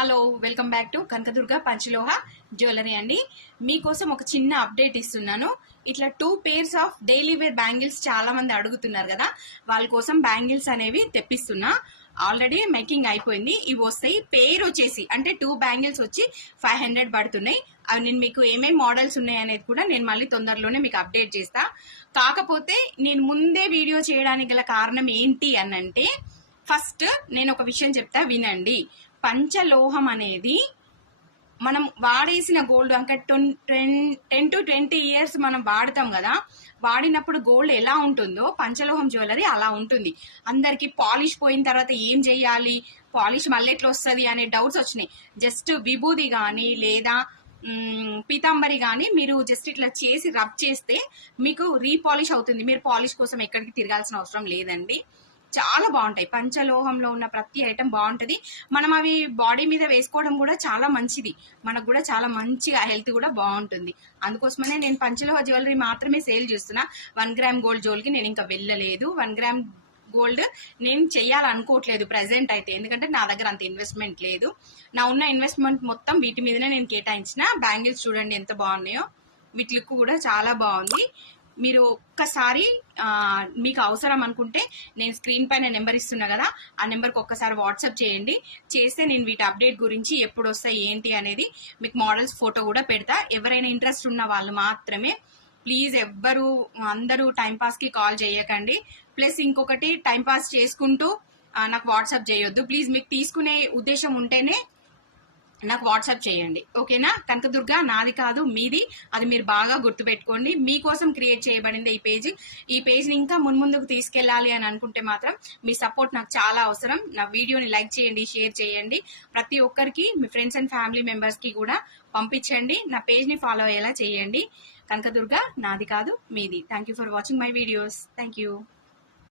Hello welcome back to Kanakadurga Panchaloha jewellery అండి. మీకోసం ఒక చిన్న అప్డేట్ ఇస్తున్నాను. ఇట్లా two pairs of daily wear bangles చాలామంది అడుగుతున్నారు కదా. వాళ్ళ కోసం బ్యాంగిల్స్ అనేవి తెప్పిస్తున్నా. ఆల్రెడీ మేకింగ్ అయిపోయింది. ఇవి వస్తాయి. పేరు వచ్చేసి అంటే టూ బ్యాంగిల్స్ వచ్చి ఫైవ్ హండ్రెడ్ పడుతున్నాయి. అవి నేను మీకు ఏమేమి మోడల్స్ ఉన్నాయి అనేది కూడా నేను మళ్ళీ తొందరలోనే మీకు అప్డేట్ చేస్తా. కాకపోతే నేను ముందే వీడియో చేయడానికి గల కారణం ఏంటి అనంటే ఫస్ట్ నేను ఒక విషయం చెప్తా వినండి. పంచలోహం అనేది మనం వాడేసిన గోల్డ్ అంటే టెన్ టు ట్వంటీ ఇయర్స్ మనం వాడతాం కదా వాడినప్పుడు గోల్డ్ ఎలా ఉంటుందో పంచలోహం జ్యువెలరీ అలా ఉంటుంది. అందరికి పాలిష్ పోయిన తర్వాత ఏం చేయాలి? పాలిష్ మళ్ళీ ఎట్లా వస్తుంది అనే డౌట్స్ వచ్చినాయి. జస్ట్ విభూది కానీ లేదా పీతాంబరి కానీ మీరు జస్ట్ ఇట్లా చేసి రబ్ చేస్తే మీకు రీపాలిష్ అవుతుంది. మీరు పాలిష్ కోసం ఎక్కడికి తిరగాల్సిన అవసరం లేదండి. చాలా బాగుంటాయి. పంచలోహంలో ఉన్న ప్రతి ఐటెం బాగుంటుంది. మనం అవి బాడీ మీద వేసుకోవడం కూడా చాలా మంచిది. మనకు కూడా చాలా మంచిగా హెల్త్ కూడా బాగుంటుంది. అందుకోసమనే నేను పంచలోహ జ్యువెలరీ మాత్రమే సేల్ చేస్తున్నా. వన్ గ్రామ్ గోల్డ్ జ్యువెల్కి నేను ఇంకా వెళ్ళలేదు. వన్ గ్రామ్ గోల్డ్ నేను చేయాలనుకోవట్లేదు ప్రజెంట్ అయితే. ఎందుకంటే నా దగ్గర అంత ఇన్వెస్ట్మెంట్ లేదు. నా ఉన్న ఇన్వెస్ట్మెంట్ మొత్తం వీటి మీదనే నేను కేటాయించిన. బ్యాంగిల్స్ చూడండి ఎంత బాగున్నాయో. వీటికి కూడా చాలా బాగుంది. మీరు ఒక్కసారి మీకు అవసరం అనుకుంటే నేను స్క్రీన్ పైన నెంబర్ ఇస్తున్నా కదా ఆ నెంబర్కి ఒక్కసారి వాట్సాప్ చేయండి. చేస్తే నేను వీటి అప్డేట్ గురించి ఎప్పుడు వస్తాయి ఏంటి అనేది మీకు మోడల్స్ ఫోటో కూడా పెడతా. ఎవరైనా ఇంట్రెస్ట్ ఉన్న వాళ్ళు మాత్రమే ప్లీజ్ ఎవ్వరు అందరూ టైంపాస్కి కాల్ చేయకండి. ప్లస్ ఇంకొకటి టైంపాస్ చేసుకుంటూ నాకు వాట్సాప్ చేయొద్దు. ప్లీజ్ మీకు తీసుకునే ఉద్దేశం ఉంటేనే నాకు వాట్సాప్ చేయండి. ఓకేనా? కనకదుర్గ నాది కాదు మీది. అది మీరు బాగా గుర్తుపెట్టుకోండి. మీకోసం క్రియేట్ చేయబడింది ఈ పేజ్. ఈ పేజ్ని ఇంకా మున్ముందుకు తీసుకెళ్ళాలి అని అనుకుంటే మాత్రం మీ సపోర్ట్ నాకు చాలా అవసరం. నా వీడియోని లైక్ చేయండి షేర్ చేయండి. ప్రతి ఒక్కరికి మీ ఫ్రెండ్స్ అండ్ ఫ్యామిలీ మెంబర్స్కి కూడా పంపించండి. నా పేజ్ని ఫాలో అయ్యేలా చేయండి. కనకదుర్గ నాది కాదు మీది. Thank you for watching my videos. Thank you